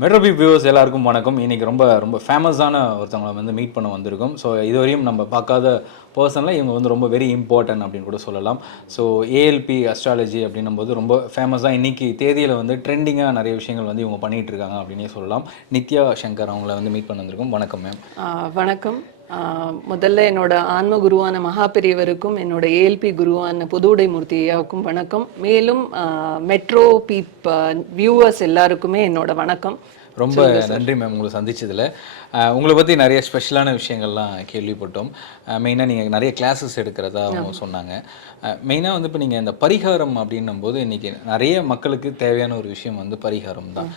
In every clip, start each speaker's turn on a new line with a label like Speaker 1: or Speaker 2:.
Speaker 1: மெட்ரோபி viewers எல்லாருக்கும் வணக்கம். இன்றைக்கி ரொம்ப ரொம்ப ஃபேமஸான ஒருத்தவங்களை வந்து மீட் பண்ண வந்திருக்கோம். ஸோ இதுவரையும் நம்ம பார்க்காத பர்சனில் இவங்க வந்து ரொம்ப வெரி இம்பார்ட்டன்ட் அப்படின்னு கூட சொல்லலாம். ஸோ ஏஎல்பி அஸ்ட்ராலஜி அப்படின்னும் போது ரொம்ப ஃபேமஸாக இன்னைக்கு தேதியில் வந்து ட்ரெண்டிங்காக நிறைய விஷயங்கள் வந்து இவங்க பண்ணிட்டு இருக்காங்க அப்படின்னே சொல்லலாம். நித்யா சங்கர் அவங்கள வந்து மீட் பண்ண வந்திருக்கோம் வணக்கம் மேம்
Speaker 2: வணக்கம். முதல்ல என்னோட ஆன்ம குருவான மகாபெரியவருக்கும் என்னோட ஏஎல்பி குருவான புதுவுடை மூர்த்தி ஐயாவுக்கும் வணக்கம். மேலும் மெட்ரோ பீப் வியூவர்ஸ் எல்லாருக்குமே என்னோட வணக்கம்.
Speaker 1: ரொம்ப நன்றி மேம் உங்களை சந்திச்சதுல. உங்களை பற்றி நிறைய ஸ்பெஷலான விஷயங்கள்லாம் கேள்விப்பட்டோம். மெயினாக நீங்கள் நிறைய கிளாஸஸ் எடுக்கிறதா அவங்க சொன்னாங்க. மெயினாக வந்து இப்போ நீங்கள் இந்த பரிகாரம் அப்படின்னும் போது இன்றைக்கி நிறைய மக்களுக்கு தேவையான ஒரு விஷயம் வந்து பரிகாரம் தான்.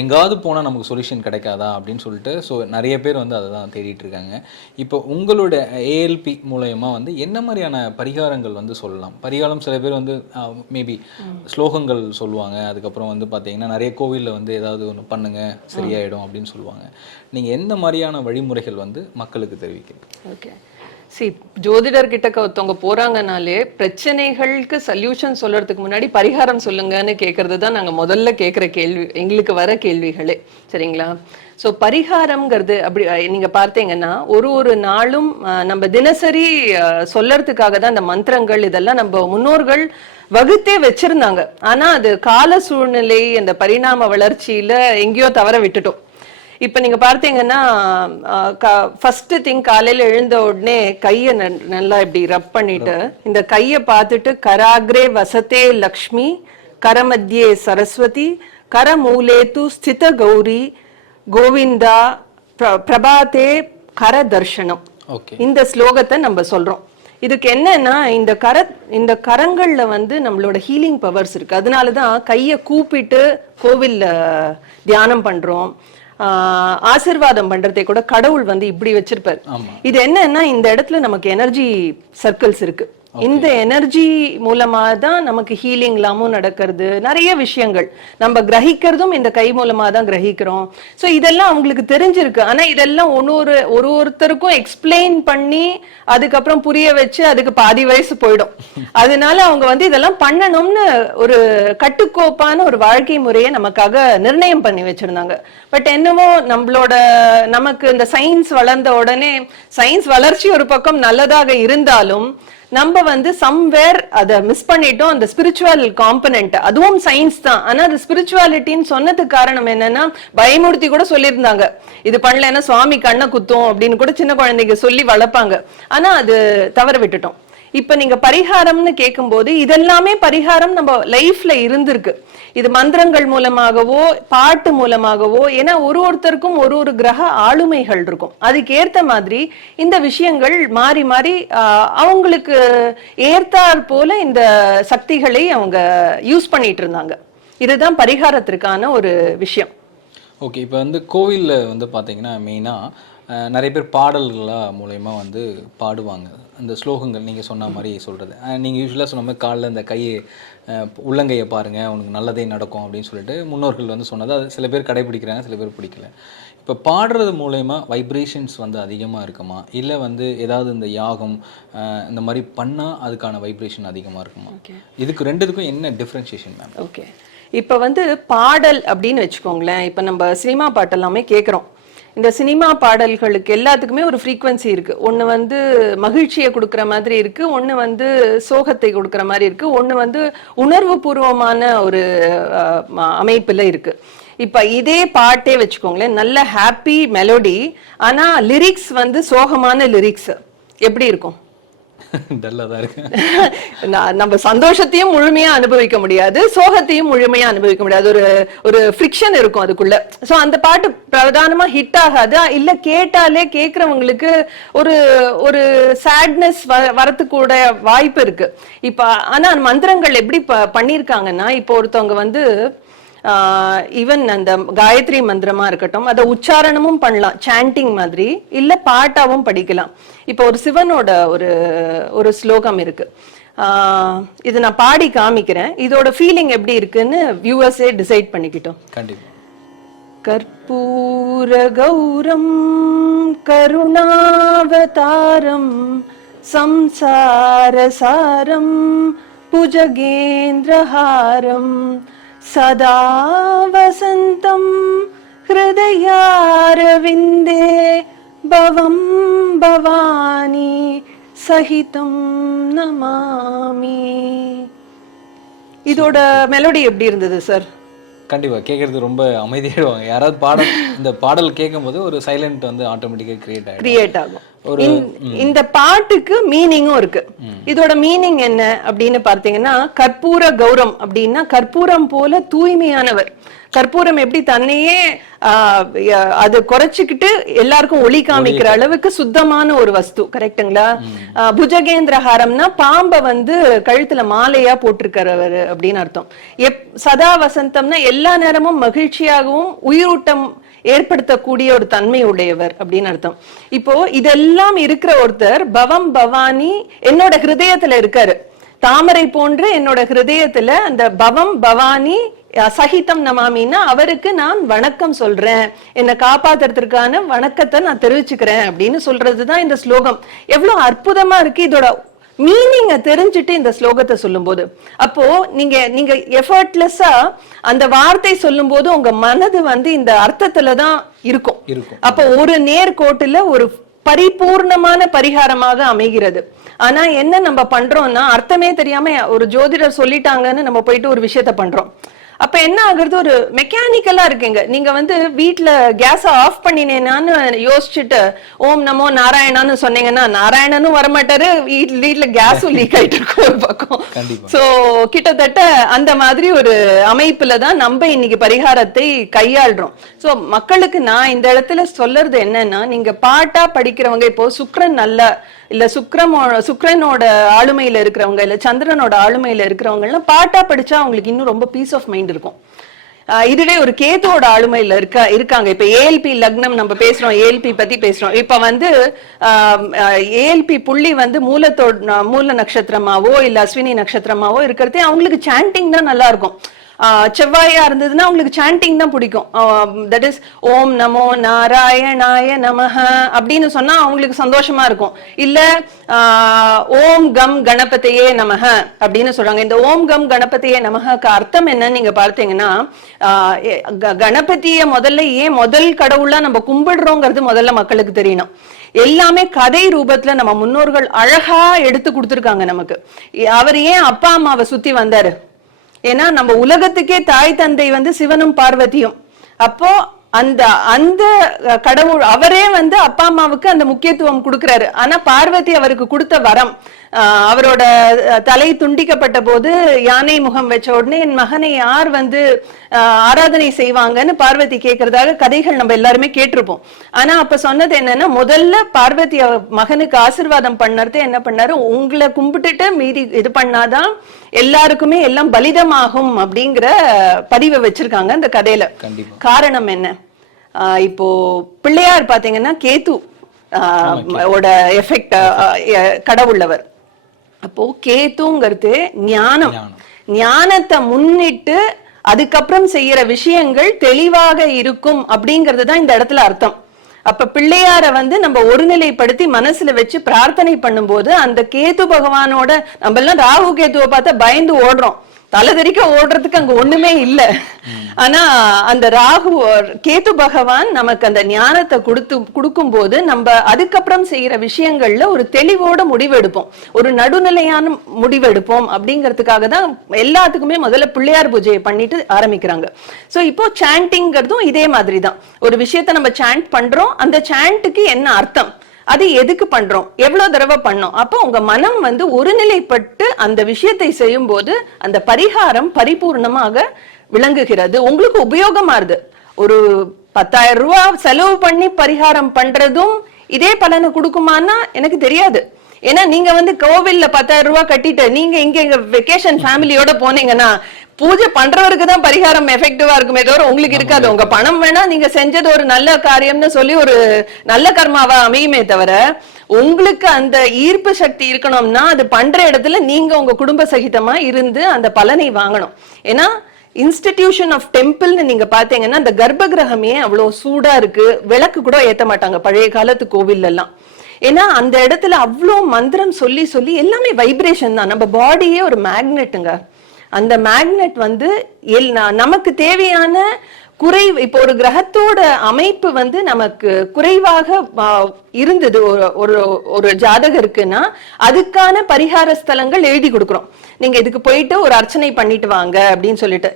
Speaker 1: எங்காவது போனால் நமக்கு சொல்யூஷன் கிடைக்காதா அப்படின்னு சொல்லிட்டு ஸோ நிறைய பேர் வந்து அதை தான் தேடிட்டு இருக்காங்க. இப்போ உங்களோட ஏஎல்பி மூலயமா வந்து என்ன மாதிரியான பரிகாரங்கள் வந்து சொல்லலாம்? பரிகாரம் சில பேர் வந்து மேபி ஸ்லோகங்கள் சொல்லுவாங்க. அதுக்கப்புறம் வந்து பார்த்தீங்கன்னா நிறைய கோவிலில் வந்து ஏதாவது ஒன்று பண்ணுங்க சரியாயிடும் அப்படின்னு சொல்லுவாங்க. நீங்கள் எந்த மாதிரியான வழிமுறைகள் வந்து மக்களுக்கு தெரிவிக்கிறீங்க?
Speaker 2: ஓகே சி ஜோதிடர் கிட்ட ஒருத்தவங்க போறாங்கனாலே பிரச்சனைகளுக்கு சொல்யூஷன் சொல்றதுக்கு முன்னாடி பரிகாரம் சொல்லுங்கன்னு கேட்கறது தான் நாங்க முதல்ல கேட்குற கேள்வி எங்களுக்கு வர கேள்விகளே. சரிங்களா? ஸோ பரிகாரம்ங்கிறது அப்படி நீங்கள் நீங்க பார்த்தீங்கன்னா ஒரு ஒரு நாளும் நம்ம தினசரி சொல்லறதுக்காக தான் இந்த மந்திரங்கள் இதெல்லாம் நம்ம முன்னோர்கள் வகுத்தே வச்சிருந்தாங்க. ஆனா அது கால சூழ்நிலை அந்த பரிணாம வளர்ச்சியில எங்கேயோ தவற விட்டுட்டோம். இப்ப நீங்க பார்த்தீங்கன்னா ஃபர்ஸ்ட் திங் காலையில எழுந்த உடனே கைய நல்லா இப்படி ரப் பண்ணிட்டு இந்த கைய பார்த்துட்டு கராக்ரே வசத்தே லக்ஷ்மி கரமத்தியே சரஸ்வதி கரமூலேத்து ஸ்தித கௌரி கோவிந்தா பிர- பிரபாதே கர தர்ஷனம் இந்த ஸ்லோகத்தை நம்ம சொல்றோம். இதுக்கு என்னன்னா இந்த கர இந்த கரங்கள்ல வந்து நம்மளோட ஹீலிங் பவர்ஸ் இருக்கு. அதனால தான் கையை கூப்பிட்டு கோவில்ல தியானம் பண்றோம். ஆசீர்வாதம் பண்றதை கூட கடவுள் வந்து இப்படி வச்சிருப்பாரு. இது என்னன்னா இந்த இடத்துல நமக்கு எனர்ஜி சர்க்கிள்ஸ் இருக்கு இந்த எனர்ஜி மூலமா தான் நமக்கு ஹீலிங் ஹீலிங்லாமும் நடக்கிறது. நிறைய விஷயங்கள். நம்ம கிரகிக்கிறதும் இந்த கை மூலமா தான் கிரகிக்கிறோம். சோ இதெல்லாம் அவங்களுக்கு தெரிஞ்சிருக்கு. ஆனா இதெல்லாம் ஒரு ஒரு ஒரு ஒருத்தருக்கும் எக்ஸ்பிளைன் பண்ணி அதுக்கப்புறம் புரிய வச்சு அதுக்கு பாதி வயசு போயிடும். அதனால அவங்க வந்து இதெல்லாம் பண்ணணும்னு ஒரு கட்டுக்கோப்பான ஒரு வாழ்க்கை முறையை நமக்காக நிர்ணயம் பண்ணி வச்சிருந்தாங்க. பட் என்னமோ நம்மளோட நமக்கு இந்த சயின்ஸ் வளர்ந்த உடனே சயின்ஸ் வளர்ச்சி ஒரு பக்கம் நல்லதாக இருந்தாலும் நம்ம வந்து சம்வேர் அதை மிஸ் பண்ணிட்டோம் அந்த ஸ்பிரிச்சுவல் காம்பனண்ட் அதுவும் சயின்ஸ் தான். ஆனா அது ஸ்பிரிச்சுவாலிட்டின்னு சொன்னதுக்கு காரணம் என்னன்னா பயமூர்த்தி கூட சொல்லியிருந்தாங்க. இது பண்ணலைன்னா சுவாமி கண்ணை குத்தும் அப்படின்னு கூட சின்ன குழந்தைங்க சொல்லி வளர்ப்பாங்க. ஆனா அது தவற விட்டுட்டோம். இப்ப நீங்க பரிகாரம்னு கேட்கும்போது இதெல்லாமே பரிகாரம் நம்ம லைஃப்ல இருந்திருக்கு. இது மந்திரங்கள் மூலமாகவோ பாட்டு மூலமாகவோ ஏன்னா ஒரு ஒருத்தருக்கும் ஒரு ஒரு கிரக ஆளுமைகள் இருக்கும். அதுக்கு ஏத்த மாதிரி இந்த விஷயங்கள் மாறி மாறி ஆஹ், அவங்களுக்கு ஏற்றாற் போல இந்த சக்திகளை அவங்க யூஸ் பண்ணிட்டு இருந்தாங்க. இதுதான் பரிகாரத்திற்கான ஒரு விஷயம்.
Speaker 1: ஓகே இப்போ வந்து கோவிலில் வந்து பார்த்தீங்கன்னா மெயினாக நிறைய பேர் பாடல்களாக மூலயமா வந்து பாடுவாங்க. அந்த ஸ்லோகங்கள் நீங்கள் சொன்ன மாதிரி சொல்கிறது நீங்கள் யூஸ்வலாக சொன்ன மாதிரி காலில் இந்த கையை உள்ளங்கையை பாருங்கள் உனக்கு நல்லதே நடக்கும் அப்படின்னு சொல்லிட்டு முன்னோர்கள் வந்து சொன்னது. அது சில பேர் கடைபிடிக்கிறாங்க சில பேர் பிடிக்கல. இப்போ பாடுறது மூலயமா வைப்ரேஷன்ஸ் வந்து அதிகமாக இருக்குமா? இல்லை வந்து ஏதாவது இந்த யாகம் இந்த மாதிரி பண்ணால் அதுக்கான வைப்ரேஷன் அதிகமாக இருக்குமா? இதுக்கு ரெண்டுத்துக்கும் என்ன டிஃப்ரென்ஷியேஷன் மேம்
Speaker 2: ஓகே இப்ப வந்து பாடல் அப்படின்னு வச்சுக்கோங்களேன். இப்ப நம்ம சினிமா பாட்டு எல்லாமே கேட்குறோம் இந்த சினிமா பாடல்களுக்கு எல்லாத்துக்குமே ஒரு ஃப்ரீக்வன்சி இருக்கு. ஒன்று வந்து மகிழ்ச்சியை கொடுக்குற மாதிரி இருக்கு ஒன்று வந்து சோகத்தை கொடுக்குற மாதிரி இருக்கு ஒன்று வந்து உணர்வு பூர்வமான ஒரு அமைப்பில் ம- இருக்கு. இப்போ இதே பாட்டே வச்சுக்கோங்களேன் நல்ல ஹாப்பி மெலோடி ஆனால் லிரிக்ஸ் வந்து சோகமான லிரிக்ஸ் எப்படி இருக்கும்
Speaker 1: டல்லாக தான் இருக்கு
Speaker 2: நா- நம்ம சந்தோஷத்தையும் முழுமையா அனுபவிக்க முடியாது சோகத்தையும் முழுமையா அனுபவிக்க முடியாது. ஒரு ஒரு ஃப்ரிக்ஷன் இருக்கும் அதுக்குள்ள. சோ அந்த பாட்டு பிரதானமா ஹிட் ஆகாது. இல்ல கேட்டாலே கேக்குறவங்களுக்கு ஒரு ஒரு சேட்னஸ் வரத்துக்கூட கூட வாய்ப்பு இருக்கு. இப்ப ஆனா மந்திரங்கள் எப்படி பண்ணிருக்காங்கன்னா இப்போ ஒருத்தவங்க வந்து ஈவன் அந்த காயத்ரி மந்திரமா இருக்கட்டும் அதை உச்சாரணமும் பண்ணலாம். சாண்டிங் மாதிரி. இல்ல பாட்டாவும் படிக்கலாம். இப்போ ஒரு சிவனோட ஒரு ஒரு ஸ்லோகம் இருக்கு ஆஹ் இது நான் பாடி காமிக்கிறேன் இதோட ஃபீலிங் எப்படி இருக்குன்னு வியூவர்ஸே டிசைட் பண்ணிக்கிட்டோம்
Speaker 1: கண்டிப்பாக
Speaker 2: कर्पूरगौरं करुणावतारं संसारसारं भुजगेन्द्रहारं सदा वसन्तं ஹிருதயாரவிந்தே பவம் பவானி சகிதம் நமாமி இதோட மெலோடி எப்படி இருந்தது சார்
Speaker 1: கண்டிப்பா கேட்கறது ரொம்ப அமைதியாயிடுவாங்க. யாராவது பாடல் இந்த பாடல் கேட்கும்போது ஒரு சைலண்ட் வந்து ஆட்டோமேட்டிக்காக கிரியேட் ஆகிடும்
Speaker 2: கிரியேட் ஆகும். இந்த- இந்த பாட்டுக்கு மீனிங்கும் இருக்கு. இதோட மீனிங் என்ன அப்படின்னு பார்த்தீங்கன்னா கற்பூர கௌரம் அப்படின்னா கற்பூரம் போல தூய்மையானவர். கற்பூரம் எப்படி தன்னையே அது குறைச்சிக்கிட்டு எல்லாருக்கும் ஒளி காமிக்கிற அளவுக்கு சுத்தமான ஒரு வஸ்து கரெக்ட்டுங்களா? ஆஹ், புஜகேந்திரஹாரம்னா பாம்பை வந்து கழுத்துல மாலையா போட்டிருக்கிறவர் அப்படின்னு அர்த்தம். எப் சதா வசந்தம்னா எல்லா நேரமும் மகிழ்ச்சியாகவும் உயிரூட்டம் ஏற்படுத்தக்கூடிய ஒரு தன்மை உடையவர் அப்படின்னு அர்த்தம். இப்போ இதெல்லாம் இருக்கிற ஒருத்தர் பவம் பவானி என்னோட ஹிருதயத்துல இருக்காரு. தாமரை போன்று என்னோட ஹிருதயத்துல அந்த பவம் பவானி சகிதம் நமாமின்னா அவருக்கு நான் வணக்கம் சொல்றேன். என்னை காப்பாத்துறதுக்கான வணக்கத்தை நான் தெரிவிச்சுக்கிறேன் அப்படின்னு சொல்றதுதான் இந்த ஸ்லோகம். எவ்வளவு அற்புதமா இருக்கு இதோட மீனிங்க தெரிஞ்சுட்டு இந்த ஸ்லோகத்தை சொல்லும்போது. அப்போ நீங்க நீங்க எஃபர்ட்லெஸ்ஸா அந்த வார்த்தை சொல்லும்போது உங்க மனது வந்து இந்த அர்த்தத்துல தான் இருக்கும். அப்போ ஒரு நேர்கோட்டுல ஒரு பரிபூர்ணமான பரிகாரமாக அமைகிறது. ஆனா என்ன நம்ம பண்றோம்னா அர்த்தமே தெரியாம ஒரு ஜோதிடர் சொல்லிட்டாங்கன்னு நம்ம போயிட்டு ஒரு விஷயத்த பண்றோம். அப்ப என்ன ஆகுறது? ஒரு மெக்கானிக்கலா இருக்குங்க. நீங்க வந்து வீட்ல கேஸ ஆஃப் பண்ணினேனான்னு யோசிச்சுட்டு ஓம் நமோ நாராயணான்னு சொன்னீங்கன்னா நாராயணனும் வரமாட்டாரு. வீட்- வீட்ல கேஸும் லீக் ஆயிட்டு இருக்கும் ஒரு பக்கம். சோ கிட்டத்தட்ட அந்த மாதிரி ஒரு அமைப்புல தான் நம்ம இன்னைக்கு பரிகாரத்தை கையாள்றோம். சோ மக்களுக்கு நான் இந்த இடத்துல சொல்லறது என்னன்னா நீங்க பாட்டா படிக்கிறவங்க இப்போ சுக்ரன் நல்ல இல்ல சுக்ரமோ சுக்ரனோட ஆளுமையில இருக்கிறவங்க இல்ல சந்திரனோட ஆளுமையில இருக்கிறவங்க எல்லாம் பாட்டா படிச்சா அவங்களுக்கு இன்னும் ரொம்ப பீஸ் ஆஃப் மைண்ட் இருக்கும். ஆஹ் இதுவே ஒரு கேதுவோட ஆளுமையில இருக்க இருக்காங்க. இப்ப ஏஎல்பி லக்னம் நம்ம பேசுறோம் ஏஎல்பி பத்தி பேசுறோம். இப்ப வந்து ஏஎல்பி புள்ளி வந்து மூலத்தோட மூல நட்சத்திரமாவோ இல்ல அஸ்வினி நட்சத்திரமாவோ இருக்கிறதே அவங்களுக்கு சாண்டிங் தான் நல்லா இருக்கும். செவ்வாயா இருந்ததுன்னா அவங்களுக்கு சாண்டிங் தான் பிடிக்கும். தட் இஸ் ஓம் நமோ நாராயணாய நமஹ அப்படின்னு சொன்னா அவங்களுக்கு சந்தோஷமா இருக்கும். இல்ல ஓம் கம் கணபதியே நமஹ அப்படின்னு சொல்றாங்க. இந்த ஓம் கம் கணபதியே நமஹக்கு அர்த்தம் என்னன்னு நீங்க பார்த்தீங்கன்னா க- கணபதிய முதல்ல ஏன் முதல் கடவுளா நம்ம கும்பிடுறோங்கிறது முதல்ல மக்களுக்கு தெரியணும். எல்லாமே கதை ரூபத்துல நம்ம முன்னோர்கள் அழகா எடுத்து கொடுத்துருக்காங்க நமக்கு. அவர் ஏன் அப்பா அம்மாவை சுத்தி வந்தாரு? ஏன்னா நம்ம உலகத்துக்கே தாய் தந்தை வந்து சிவனும் பார்வதியும். அப்போ அந்த அந்த கடவுள் அவரே வந்து அப்பா அம்மாவுக்கு அந்த முக்கியத்துவம் கொடுக்கிறாரு. ஆனா பார்வதி அவருக்கு கொடுத்த வரம் அவரோட தலை துண்டிக்கப்பட்ட போது யானை முகம் வச்ச உடனே என் மகனை யார் வந்து ஆராதனை செய்வாங்கன்னு பார்வதி கேட்கறதாக கதைகள் நம்ம எல்லாருமே கேட்டிருப்போம். ஆனா அப்ப சொன்னது என்னன்னா முதல்ல பார்வதி மகனுக்கு ஆசீர்வாதம் பண்ணறது என்ன பண்ணாரு? உங்களை கும்பிட்டுட்டு மீதி இது பண்ணாதான் எல்லாருக்குமே எல்லாம் பலிதமாகும் அப்படிங்கிற பதிவை வச்சிருக்காங்க அந்த கதையில. காரணம் என்ன? இப்போ பிள்ளையார் பாத்தீங்கன்னா கேத்து எஃபெக்ட் கடவுள்ளவர் அப்போ கேத்துங்கிறது ஞானம். ஞானத்தை முன்னிட்டு அதுக்கப்புறம் செய்யற விஷயங்கள் தெளிவாக இருக்கும் அப்படிங்கிறது தான் இந்த இடத்துல அர்த்தம். அப்ப பிள்ளையார வந்து நம்ம ஒருநிலைப்படுத்தி மனசுல வச்சு பிரார்த்தனை பண்ணும்போது அந்த கேது பகவானோட நம்ம எல்லாம் ராகு கேத்துவை பார்த்தா பயந்து ஓடுறோம். தலைதெறிக்க ஓடுறதுக்கு அங்க ஒண்ணுமே இல்ல. ஆனா அந்த ராகு கேது பகவான் நமக்கு அந்த ஞானத்தை கொடுத்து கொடுக்கும் போது நம்ம அதுக்கப்புறம் செய்யற விஷயங்கள்ல ஒரு தெளிவோட முடிவெடுப்போம். ஒரு நடுநிலையான முடிவெடுப்போம் அப்படிங்கிறதுக்காக தான் எல்லாத்துக்குமே முதல்ல பிள்ளையார் பூஜையை பண்ணிட்டு ஆரம்பிக்கிறாங்க. சோ இப்போ சாண்டிங்கிறதும் இதே மாதிரி தான் ஒரு விஷயத்த நம்ம சாண்ட் பண்றோம். அந்த சாண்ட்டுக்கு என்ன அர்த்தம்? அது எதுக்கு பண்றோம்? எவ்வளவு தடவை பண்ணோம்? அப்போ உங்க மனம் வந்து ஒருநிலைப்பட்டு அந்த விஷயத்தை செய்யும் போது அந்த பரிகாரம் பரிபூர்ணமாக விளங்குகிறது. உங்களுக்கு உபயோகமாறுது ஒரு பத்தாயிரம் ரூபாய் செலவு பண்ணி பரிகாரம் பண்றதும் இதே பலனை கொடுக்குமான்னா எனக்கு தெரியாது. ஏன்னா நீங்க வந்து கோவில்ல பத்தாயிரம் ரூபாய் கட்டிட்டு நீங்க இங்க எங்க வெக்கேஷன் ஃபேமிலியோட போனீங்கன்னா பூஜை பண்றவருக்கு தான் பரிகாரம் எஃபெக்டிவா இருக்குமே தவிர உங்களுக்கு இருக்காது. உங்க பணம் வேணா நீங்க செஞ்சது ஒரு நல்ல காரியம்னு சொல்லி ஒரு நல்ல கர்மாவா அமையுமே தவிர உங்களுக்கு அந்த ஈர்ப்பு சக்தி இருக்கணும்னா அது பண்ற இடத்துல நீங்க உங்க குடும்ப சகிதமா இருந்து அந்த பலனை வாங்கணும். ஏன்னா இன்ஸ்டிடியூஷன் ஆஃப் டெம்பிள்னு நீங்க பாத்தீங்கன்னா அந்த கர்ப்ப கிரகமே அவ்வளவு சூடா இருக்கு. விளக்கு கூட ஏத்த மாட்டாங்க பழைய காலத்து கோவில்ல எல்லாம் ஏன்னா அந்த இடத்துல அவ்வளோ மந்திரம் சொல்லி சொல்லி எல்லாமே வைப்ரேஷன் தான். நம்ம பாடியே ஒரு மேக்னெட்டுங்க அந்த மேக்னெட் வந்து எல் நமக்கு தேவையான குறை இப்போ ஒரு கிரகத்தோட அமைப்பு வந்து நமக்கு குறைவாக இருந்தது. ஒரு ஒரு ஒரு ஜாதகம் இருக்குன்னா அதுக்கான பரிகார ஸ்தலங்கள் எழுதி கொடுக்குறோம். நீங்க இதுக்கு போயிட்டு ஒரு அர்ச்சனை பண்ணிட்டு வாங்க அப்படின்னு சொல்லிட்டு.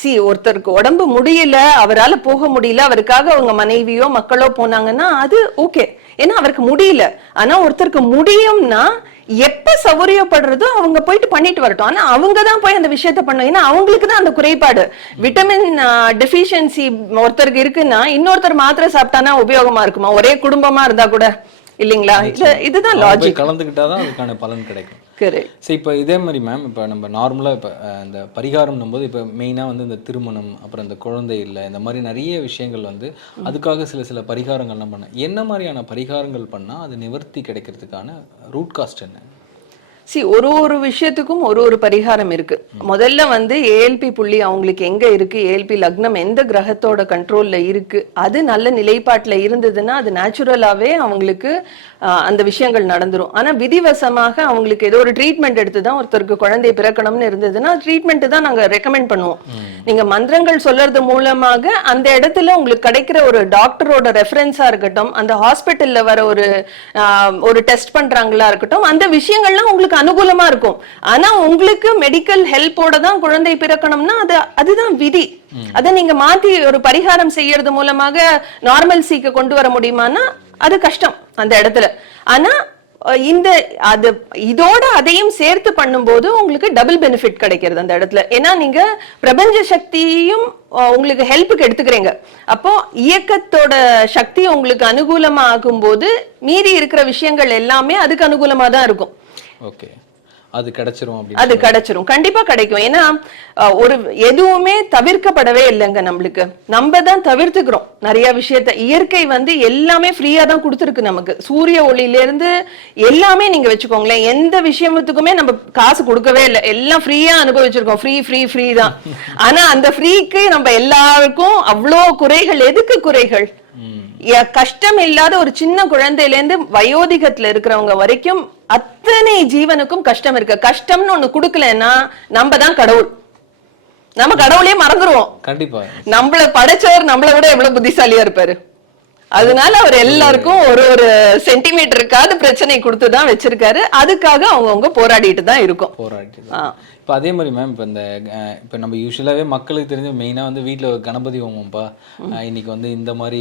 Speaker 2: சி ஒருத்தருக்கு உடம்பு முடியல அவரால் போக முடியல அவருக்காக அவங்க மனைவியோ மக்களோ போனாங்கன்னா அது ஓகே. ஏன்னா அவருக்கு முடியல. ஆனா ஒருத்தருக்கு முடியும்னா எப்ப சௌகரியப்படுறதோ அவங்க போயிட்டு பண்ணிட்டு வரட்டும். ஆனா அவங்க தான் போய் அந்த விஷயத்த பண்ணணும். ஏன்னா அவங்களுக்கு தான் அந்த குறைபாடு. விட்டமின் டெஃபிஷியன்சி ஒருத்தருக்கு இருக்குன்னா இன்னொருத்தர் மாத்திரை சாப்பிட்டானா உபயோகமா இருக்குமா? ஒரே குடும்பமா இருந்தா கூட. இல்லைங்களா? இது இதுதான் லாஜிக்
Speaker 1: போய் கலந்துக்கிட்டா தான் அதுக்கான பலன் கிடைக்கும்.
Speaker 2: கரெக்ட்
Speaker 1: சரி இப்போ இதே மாதிரி மேம் இப்போ நம்ம நார்மலாக இப்போ இந்த பரிகாரம்னும் போது இப்போ மெயினாக வந்து இந்த திருமணம் அப்புறம் இந்த குழந்தை இல்லை இந்த மாதிரி நிறைய விஷயங்கள் வந்து அதுக்காக சில சில பரிகாரங்கள்லாம் பண்ண என்ன மாதிரியான பரிகாரங்கள் பண்ணால் அது நிவர்த்தி கிடைக்கிறதுக்கான ரூட் காஸ்ட் என்ன?
Speaker 2: சி ஒரு ஒரு விஷயத்துக்கும் ஒரு ஒரு பரிகாரம் இருக்கு. முதல்ல வந்து ஏஎல்பி புள்ளி அவங்களுக்கு எங்க இருக்கு? ஏஎல்பி லக்னம் எந்த கிரகத்தோட கண்ட்ரோல்ல இருக்கு? அது நல்ல நிலைப்பாட்டுல இருந்ததுன்னா அது நேச்சுரலாவே அவங்களுக்கு அந்த விஷயங்கள் நடந்துரும். ஆனா விதிவசமாக அவங்களுக்கு ஏதோ ஒரு ட்ரீட்மெண்ட் எடுத்து தான் ஒருத்தருக்கு குழந்தை பிறக்கணும்னு இருந்ததுன்னா ட்ரீட்மெண்ட் தான் நாங்க ரெக்கமெண்ட் பண்ணுவோம். நீங்க மந்திரங்கள் சொல்றது மூலமாக அந்த இடத்துல உங்களுக்கு கிடைக்கிற ஒரு டாக்டரோட ரெஃபரன்ஸா இருக்கட்டும் அந்த ஹாஸ்பிட்டல்ல வர ஒரு ஒரு டெஸ்ட் பண்றாங்களா இருக்கட்டும் அந்த விஷயங்கள்லாம் உங்களுக்கு அனுகூலமா இருக்கும். ஆனா உங்களுக்கு மெடிக்கல் ஹெல்ப்போட தான் குழந்தை பிறக்கணும்னா அது அதுதான் விதி. அதை நீங்க மாத்தி ஒரு பரிகாரம் செய்யறது மூலமாக நார்மல் சீக்க கொண்டு வர முடியுமானா அது கஷ்டம் அந்த இடத்துல. ஆனா இந்த அது இதோட அதையும் சேர்த்து பண்ணும்போது உங்களுக்கு டபுள் பெனிஃபிட் கிடைக்கிறது அந்த இடத்துல. ஏன்னா நீங்க பிரபஞ்ச சக்தியையும் அஹ், உங்களுக்கு ஹெல்ப்புக்கு எடுத்துக்கிறீங்க. அப்போ இயக்கத்தோட சக்தி உங்களுக்கு அனுகூலமா ஆகும்போது மீதி இருக்கிற விஷயங்கள் எல்லாமே அதுக்கு அனுகூலமா தான் இருக்கும்.
Speaker 1: ஓகே. அது கிடைச்சிரும்
Speaker 2: அது கிடைச்சிரும். கண்டிப்பா கிடைக்கும். ஏன்னா ஒரு எதுவுமே தவிர்க்கப்படவே இல்லைங்க நம்மளுக்கு. நம்ம தான் தவிர்த்துக்கிறோம். நிறைய விஷயத்த. இயற்கை வந்து எல்லாமே ஃப்ரீயா தான் கொடுத்துருக்கு நமக்கு. சூரிய ஒளியில இருந்து எல்லாமே நீங்க வச்சுக்கோங்களேன். எந்த விஷயத்துக்குமே நம்ம காசு கொடுக்கவே இல்லை. எல்லாம் ஃப்ரீயா அனுபவிச்சிருக்கோம். ஃப்ரீ ஃப்ரீ ஃப்ரீ தான். ஆனா அந்த ஃப்ரீக்கு நம்ம எல்லாருக்கும் அவ்வளோ குறைகள். எதுக்கு குறைகள்? கஷ்டம் இல்லாத ஒரு சின்ன குழந்தையில இருந்து வயோதிகத்துல இருக்கிறவங்க வரைக்கும் அத்தனை ஜீவனுக்கும் கஷ்டம் இருக்கு. கஷ்டம்னு ஒண்ணு கொடுக்கலன்னா நம்ம தான் கடவுள். நம்ம கடவுளே மறந்துருவோம்.
Speaker 1: கண்டிப்பா.
Speaker 2: நம்மள படைச்சவர் நம்மள விட எவ்வளவு புத்திசாலியா இருப்பாரு? அதனால அவர் எல்லாருக்கும் ஒரு ஒரு சென்டிமீட்டருக்காவது பிரச்சனை கொடுத்து தான் வச்சிருக்காரு. அதுக்காக அவங்கவங்க போராடிட்டு தான் இருக்கும்.
Speaker 1: போராட்டி
Speaker 2: ஆ.
Speaker 1: இப்போ அதே மாதிரி மேம் இப்போ இந்த இப்போ நம்ம யூஸ்வலாகவே மக்களுக்கு தெரிஞ்ச மெயினாக வந்து வீட்டில் கணபதி ஹோமம்ப்பா. இன்றைக்கி இன்னைக்கு வந்து இந்த மாதிரி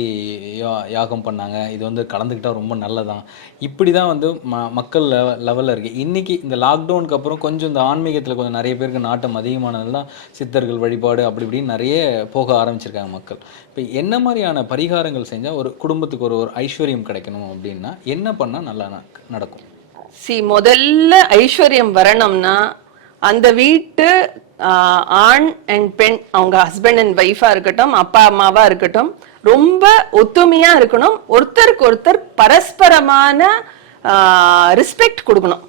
Speaker 1: யா- யாகம் பண்ணாங்க. இது வந்து கலந்துக்கிட்டால் ரொம்ப நல்லதான் இப்படி தான் வந்து ம மக்கள் லெவ லெவலில் இருக்குது இன்றைக்கி இந்த லாக்டவுனுக்கு அப்புறம் கொஞ்சம் இந்த ஆன்மீகத்தில் கொஞ்சம் நிறைய பேருக்கு நாட்டம் அதிகமானதுலாம் சித்தர்கள் வழிபாடு அப்படி இப்படின்னு நிறைய போக ஆரம்பிச்சிருக்காங்க மக்கள். இப்போ என்ன மாதிரியான பரிகாரங்கள் செஞ்சால் ஒரு குடும்பத்துக்கு ஒரு ஒரு ஐஸ்வர்யம் கிடைக்கணும் அப்படின்னா என்ன பண்ணால் நல்லா நடக்கும்?
Speaker 2: சி முதல்ல ஐஸ்வர்யம் வரணும்னா அந்த வீட்டு ஆண் அண்ட் பெண் அவங்க ஹஸ்பண்ட் அண்ட் ஒய்ஃபா இருக்கட்டும் அப்பா அம்மாவா இருக்கட்டும் ரொம்ப ஒத்துமையா இருக்கணும். ஒருத்தருக்கு ஒருத்தர் பரஸ்பரமான ரெஸ்பெக்ட் கொடுக்கணும்.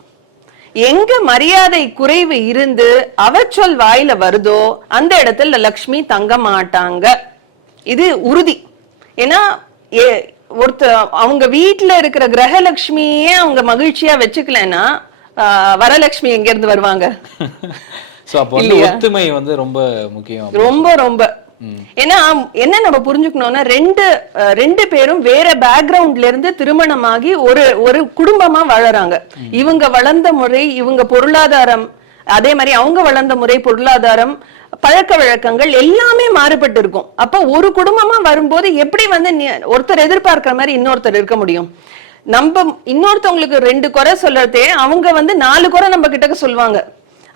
Speaker 2: எங்க மரியாதை குறைவு இருந்து அவச்சொல் வாயில வருதோ அந்த இடத்துல லக்ஷ்மி தங்க மாட்டாங்க. இது உறுதி. ஏன்னா ஏ- ஒருத்த அவங்க வீட்டில் இருக்கிற கிரகலட்சுமியே அவங்க மகிழ்ச்சியா வச்சுக்கலன்னா வரலட்சுமி எங்க இருந்து வருவாங்க
Speaker 1: அப்போ வந்து ஒத்துமை வந்து ரொம்ப முக்கியம்
Speaker 2: ரொம்ப ரொம்ப. ஏன்னா என்ன நம்ம புரிஞ்சுக்கணும்னா ரெண்டு ரெண்டு பேரும் வேற பேக்ரவுண்ட்ல இருந்து திருமணமாகி ஒரு ஒரு குடும்பமா வாழறாங்க. இவங்க வளர்ந்த முறை இவங்க பொருளாதாரம் அதே மாதிரி அவங்க வளர்ந்த முறை பொருளாதாரம் பழக்க வழக்கங்கள் எல்லாமே மாறுபட்டு இருக்கும் அப்ப ஒரு குடும்பமா வரும்போது எப்படி வந்து ஒருத்தர் எதிர்பார்க்கிற மாதிரி இன்னொருத்தர் இருக்க முடியும்? நம்ம இன்னொருத்தவங்களுக்கு ரெண்டு குறை சொல்லறதே அவங்க வந்து நாலு குறை நம்ம கிட்ட சொல்லுவாங்க.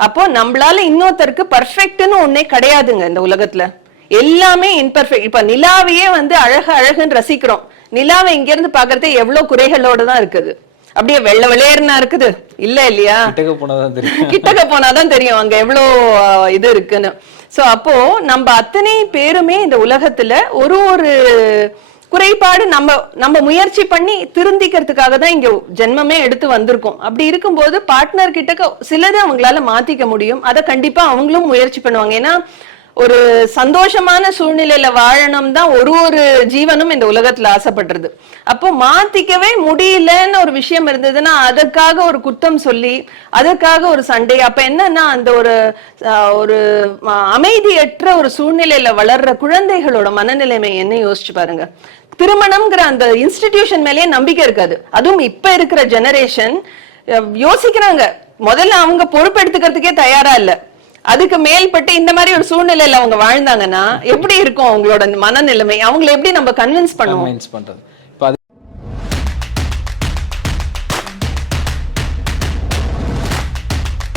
Speaker 2: அப்போ நம்மளால இன்னொருத்தருக்கு பர்ஃபெக்ட்னு ஒண்ணே கிடையாதுங்க இந்த உலகத்துல. எல்லாமே இன்பர்ஃபெக்ட் இப்ப நிலாவையே வந்து அழகு அழகுன்னு ரசிக்கிறோம். நிலாவை இங்க இருந்து பாக்குறதே எவ்வளவு குறைகளோட தான் இருக்குது. அப்படியே வெள்ளை வெள்ளையர்னா இருக்குது. இல்ல இல்லையா?
Speaker 1: கிட்டக்க போனாதான் தெரியும்.
Speaker 2: கிட்டக்க போனாதான் தெரியும் அங்க எவ்வளோ அஹ், இது இருக்குன்னு. சோ அப்போ நம்ம அத்தனை பேருமே இந்த உலகத்துல ஒரு ஒரு குறைபாடு நம்ம நம்ம முயற்சி பண்ணி திருந்திக்கிறதுக்காக தான் இங்க ஜென்மமே எடுத்து வந்திருக்கோம். அப்படி இருக்கும்போது பார்ட்னர் கிட்ட சிலதை அவங்களால மாத்திக்க முடியும். அதை கண்டிப்பா அவங்களும் முயற்சி பண்ணுவாங்க. ஏன்னா ஒரு சந்தோஷமான சூழ்நிலையில வாழணும் தான் ஒரு ஒரு ஜீவனும் இந்த உலகத்துல ஆசைப்படுறது. அப்போ மாத்திக்கவே முடியலன்னு ஒரு விஷயம் இருந்ததுன்னா அதற்காக ஒரு குத்தம் சொல்லி அதற்காக ஒரு சண்டை. அப்ப என்னன்னா அந்த ஒரு ஒரு அமைதியற்ற ஒரு சூழ்நிலையில வளர்ற குழந்தைகளோட மனநிலைமை என்ன யோசிச்சு பாருங்க. திருமணம்ங்கிற அந்த இன்ஸ்டிடியூஷன் மேலேயே நம்பிக்கை இருக்காது. அதுவும் இப்ப இருக்கிற ஜெனரேஷன் யோசிக்கிறாங்க. முதல்ல அவங்க பொறுப்பெடுத்துக்கிறதுக்கே தயாரா இல்லை. அதுக்கு மேல்பட்டு இந்த மாதிரி ஒரு சூழ்நிலையில அவங்க வாழ்ந்தாங்கன்னா எப்படி இருக்கும் அவங்களோட மனநிலைமை? அவங்களை எப்படி நம்ம கன்வின்ஸ் பண்ணுவோம்?
Speaker 1: பண்றது.